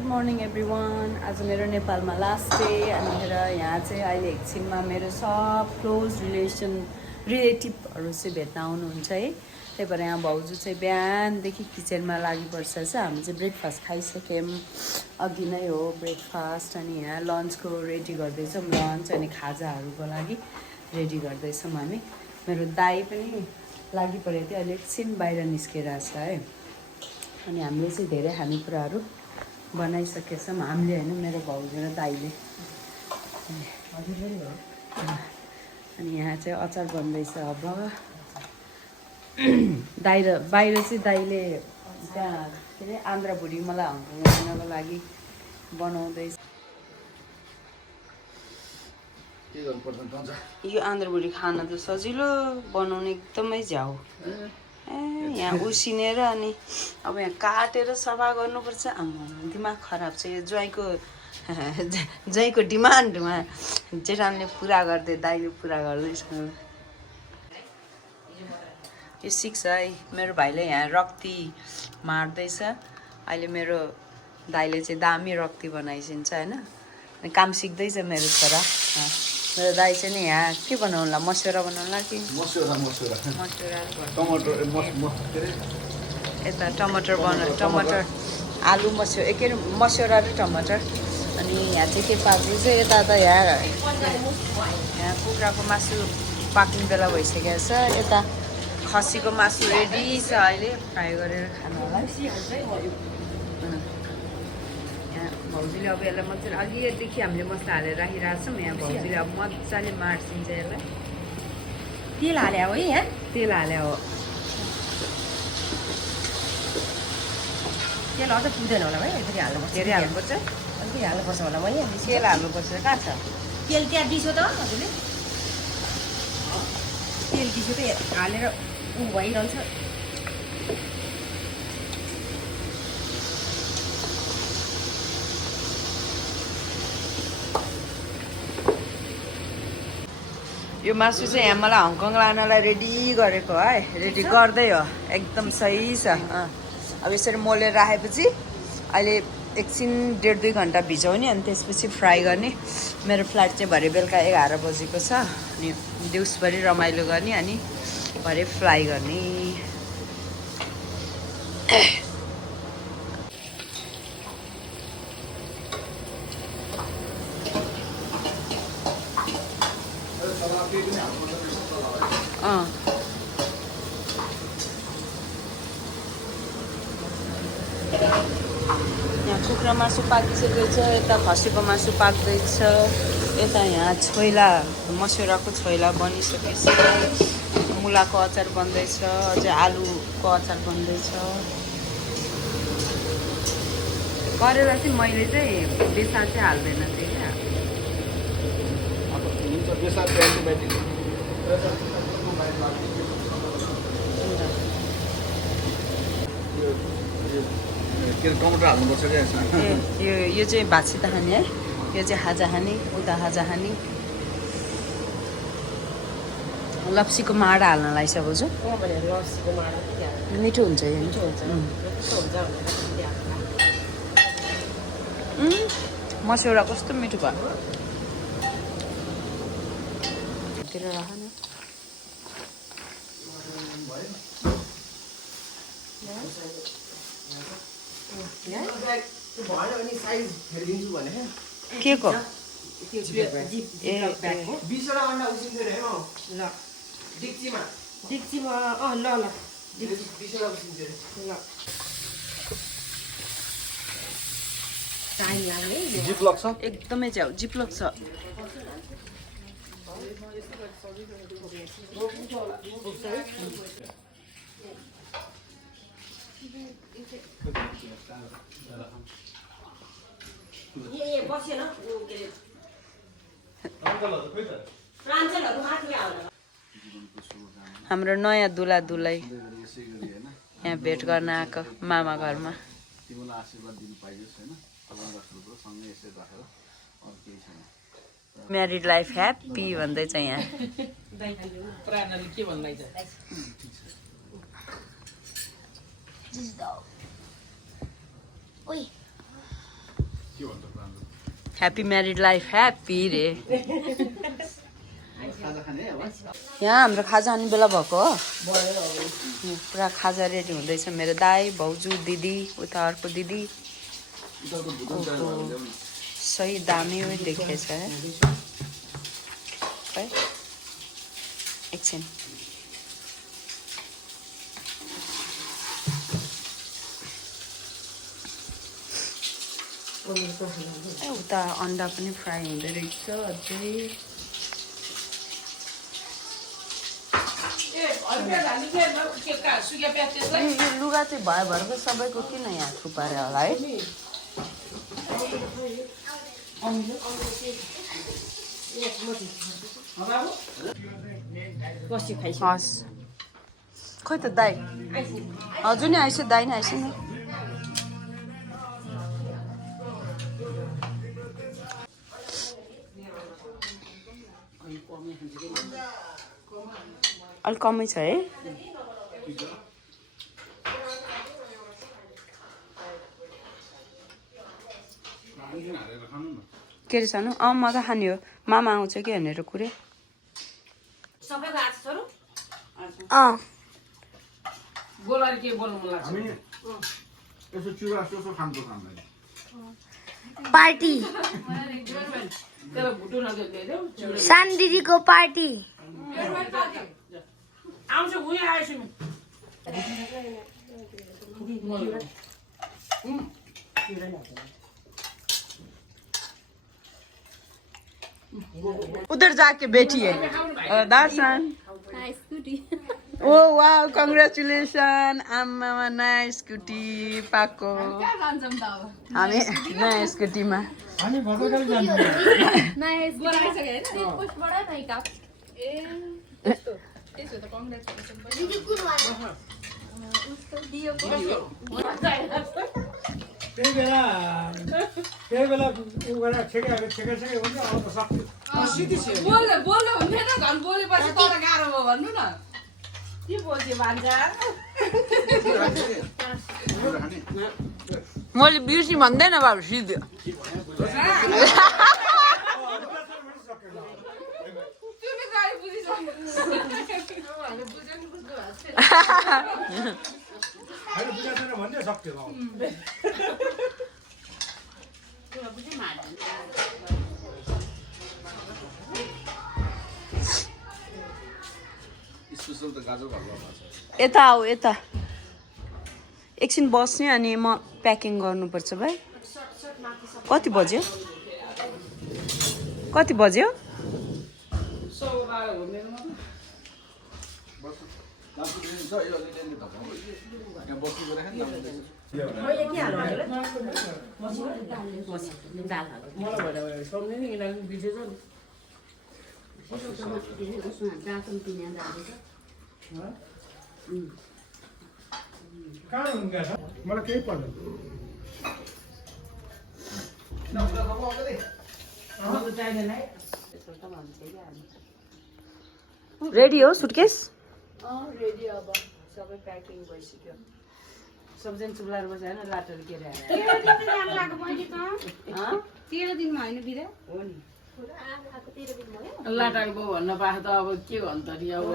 Good morning everyone. आज मेरो नेपालमा लास्ट डे अनि यहाँ चाहिँ अहिले एकछिनमा मेरो सब क्लोज रिलेटिभहरू चाहिँ भेट्न आउनुहुन्छ है। त्यही भएर यहाँ भाउजू चाहिँ बिहानदेखि किचनमा लागिपर्छ चाहिँ हामी चाहिँ ब्रेकफास्ट खाइसक्यौँ अघि नै हो ब्रेकफास्ट। अनि यहाँ लन्चको रेडी गर्दैछौँ, लन्च अनि खाजाहरूको लागि रेडी गर्दैछौँ हामी। मेरो दाई पनि लागि परेको थियो, अहिले एकछिन बाहिर निस्केर छ है। अनि हामीले चाहिँ धेरै खानेकुराहरू बनाइसकेछौँ, हामीले होइन मेरो भाउजू र दाइले। अनि यहाँ चाहिँ अचार बन्दैछ। अब बाहिर चाहिँ दाइले त्यहाँ के अरे आन्द्राभुडी मलाई हङकङ लानको लागि बनाउँदैछ। यो आन्द्राभुडी खान त सजिलो, बनाउनु एकदमै झ्याउ। यहाँ उसिनेर अनि अब यहाँ काटेर सफा गर्नुपर्छ। दिमाग खराब छ यो ज्वाइँको डिमान्डमा जेठानले पुरा गर्दै दाइले पुरा गर्दैछ। यो सिक्छ है, मेरो भाइले यहाँ रक्ती मार्दैछ। अहिले मेरो दाइले चाहिँ दामी रक्ती बनाइदिन्छ होइन। अनि काम सिक्दैछ मेरो छोरा। मेरो दाइ चाहिँ नि यहाँ के बनाउला, मस्यौरा बनाउला कि यता टमाटर आलु के अरे मस्यौरा र टमाटर। अनि यहाँ चाहिँ के पाक्दैछ यता त यहाँ कुखुराको मासु पाक्ने बेला भइसकेको छ। यता खसीको मासु रेडी छ, अहिले फ्राई गरेर खानु होला। भाउजूले अब यसलाई मजाले अघिदेखि हामीले मसला हालेर राखिरहेको छौँ। यहाँ भाउजूले अब मजाले मार्सिन्छ यसलाई। तेल हाल्यो हो, यहाँ तेल हाल्यो हो। तेल अझ पुग्दैन होला भाइ, यसरी हाल्नुपर्छ। धेरै हाल्नुपर्छ, अलिकति हाल्नुपर्छ होला। मैले तेल हाल्नुपर्छ। कहाँ छ तेल? त्यहाँ दिसो त हजुरले तेल दिसो त हालेर भइरहन्छ। यो मासु चाहिँ यहाँ मलाई हङकङ लानलाई रेडी गरेको है, रेडी गर्दै हो। एकदम सही छ। अब यसरी मोलेर राखेपछि अहिले एकछिन 1.5-2 घन्टा भिजाउने अनि त्यसपछि फ्राई गर्ने। मेरो फ्लाइट चाहिँ भरे बेलुका 11 बजेको छ। अनि दिउँसभरि रमाइलो गर्ने अनि भरे फ्राई गर्ने। यहाँ कुखुरा मासु पाकिसकेको छ, यता खसीको मासु पाक्दैछ, यता यहाँ छोइला मस्यौराको छोइला बनिसकेछ, मुलाको अचार बन्दैछ, अझै आलुको अचार बन्दैछ। करेला चाहिँ मैले चाहिँ बेसार चाहिँ हाल्दैन थिएँ क्या। टमाटर हाल्नुपर्छ क्या। यो चाहिँ भातसित खाने है, यो चाहिँ खाजा खाने, उता खाजा खाने। लप्सीको माडा हाल्नलाई छ बोजू, मिठो हुन्छ यो। मस्यौरा कस्तो मिठो भयो। तिर राख न। के को डिक्चीमा ल जिपलक छ, एकदमै च्याउ जिपलक छ। बसेन हाम्रो नयाँ दुला दुलै यहाँ भेट गर्न आएको मामा घरमा। म्यारिड लाइफ ह्याप्पी भन्दैछ यहाँ। ह्याप्पी म्यारिड लाइफ ह्याप्पी रे खाजा खाने अब यहाँ हाम्रो खाजा आउने बेला भएको हो पुरा खाजा रेडी हुँदैछ मेरो दाई भाउजू दिदी उता अर्को दिदी उताको भुटन चार ल्याउनु सही दामी उयो देखेछ है एकछिन उता अन्डा पनि फ्राई हुँदै रहेछ अझै यो लुगा चाहिँ भयो भरको सबैको किन यहाँ थुपारे होला है हस् खोइ त दाई हजुर नि आइस दाई नि आइस नि अलिक कमै छ है के अरे सानो म त खाने हो मामा आउँछ कि भनेर कुरे यसो चिउरा सोसो खान्छ खाँदैन पार्टी सान दिदीको पार्टी उधर जाके बैठिए दर्शन ओ वाओ कङ्ग्रेचुलेसन आमामा नयाँ स्कुटी पाएको हामी नयाँ स्कुटीमा त्यही बेला उ गरेर छेके हुन्छ अब त सक्यो बोल्नु हुन्थेन घन बोलेपछि तर गाह्रो भयो भन्नु न के बोल्थ्यो भान्जा मैले बिर्सी भन्दैन बाबु सिधो होइन बुझा छैन भन्दै सक्यो स्पेसल त गाजर हलुवा भएको छ यता आऊ यता एकछिन बस्ने अनि म प्याकिङ गर्नुपर्छ भाइ कति बज्यो दाजु दिनु छ यो अलि टेन्डे धपाउ यहाँ बस्नु गएर खाने कहाँ हुनुहुन्छ मलाई केही पर्दैन रेडी हो सुटकेस रेडी अब सबै प्याकिङ भइसक्यो सबजना चुलाएर बसेर लाटोले के हो नि लाटाको बाउ भन्न पाएको त अब के भन्नु त नि अब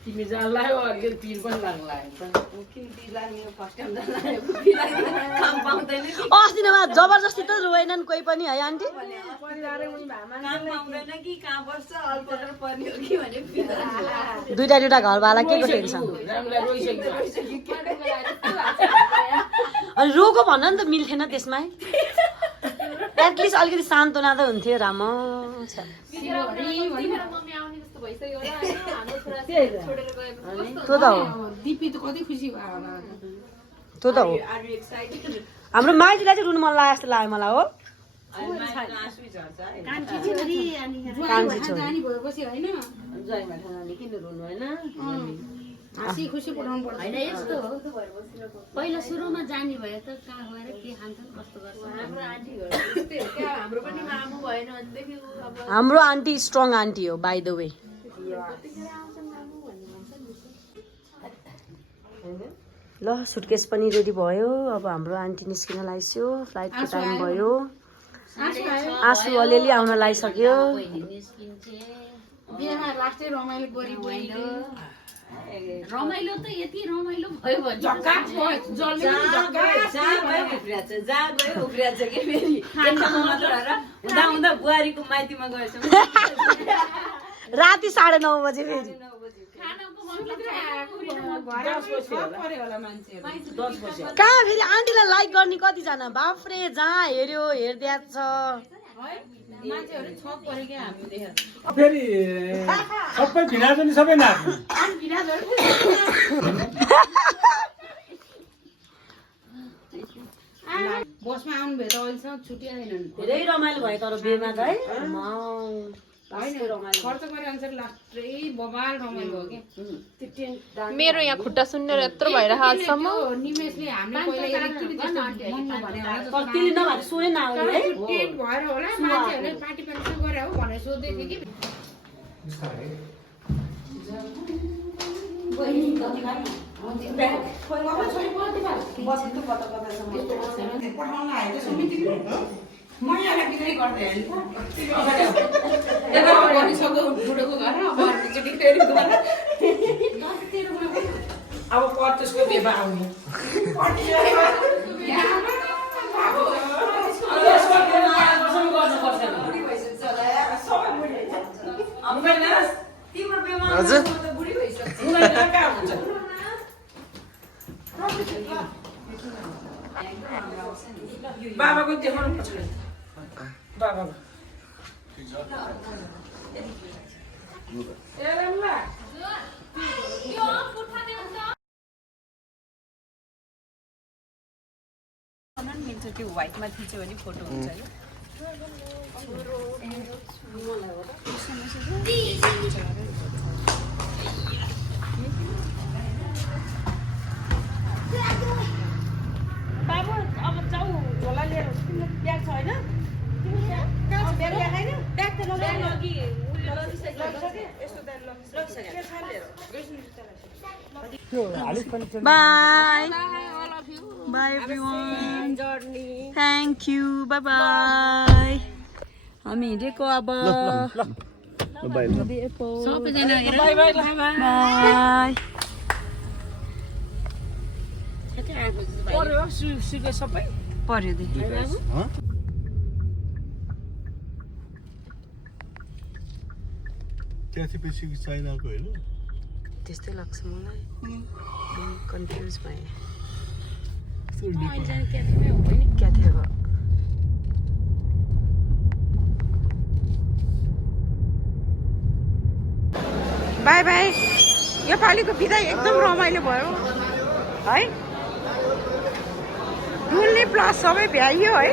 तिमी जहाँ लाग्यो अलिकति पिर पनि लाग्ला अस्तिमा जबरजस्ती त रोएनन् कोही पनि है आन्टी दुईटा घरवाला के को टेन्सन अनि रोको भन्न नि त मिल्थेन त्यसमा एटलिस्ट अलिकति सान्तवना त हुन्थ्यो राम त्यो त हो दिपी त कति खुसी भयो होला त्यो त हो हाम्रो माइतीलाई चाहिँ रुनु मन लाग्यो जस्तो लाग्यो मलाई हो कान्छी छोरी नानी भएपछि होइन किन रुनु होइन हाँसी खुसी पठाउनु पर्छ होइन यस्तो हो पहिला सुरुमा जाने भयो त कहाँ गएर के खान्छन् कस्तो गर्छ हाम्रो आन्टी स्ट्रङ आन्टी हो बाई द वे ल सुटकेस पनि रेडी भयो अब हाम्रो आन्टी निस्किन लाग्यो फ्लाइटको टाइम भयो आँसु अलिअलि आउन लागिसक्यो बिहेमा लास्टै रमाइलो गरी रमाइलो त यति रमाइलो भयो भने झक्कास भयो जल्दी हुँदा बुहारीको माइतीमा गएछ राति 9:30 बजे फेरि कहाँ फेरि आन्टीलाई लाइक गर्ने कतिजना बाफ्रे जहाँ हेर्यो हेर्दै छ मान्छेहरू छक पऱ्यो क्या हामी देखेर फेरि सबै भिनाजु नि सबै नाच्नु बसमा आउनुभयो त अहिलेसम्म छुट्याएन धेरै रमाइलो भयो तर बेमा त है खर्च गरे अनुसार लास्टै बबाल रमाइलो हो क्या मेरो यहाँ खुट्टा सुन्नेर यत्रो भइरहेको आजसम्म निमेशले हामीले पहिला कतिले नभए सुने नआउने है टेन्ट भएर होला मान्छेहरूले पार्टी पार्टी गरे हो भनेर सोध्दै थियो कि अब त्यसको बेबा आउने बाबाको देखाउनु पर्छ बाबा मिल्छ त्यो व्हाइटमा खिच्यो भने फोटो हुन्छ है बाबु अब जाऊ झोला लिएर ब्याग छ होइन ब्याग ल्याएन ब्याग त नलगी bye bye everyone thank you bye bye हामी हिँडेको अब सबैजना बाई बाई पर्यो सुके सबै पर्यो देखि त्यसपछि चाइनाको होइन त्यस्तै लाग्छ मलाई कन्फ्युज भएँ क्या थियो बाई बाई योपालिको बिदाई एकदम रमाइलो भयो है डुल्ने प्लस सबै भ्याइयो है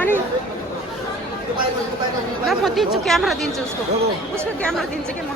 अनि ल म दिन्छु क्यामेरा दिन्छु उसको क्यामेरा दिन्छु कि म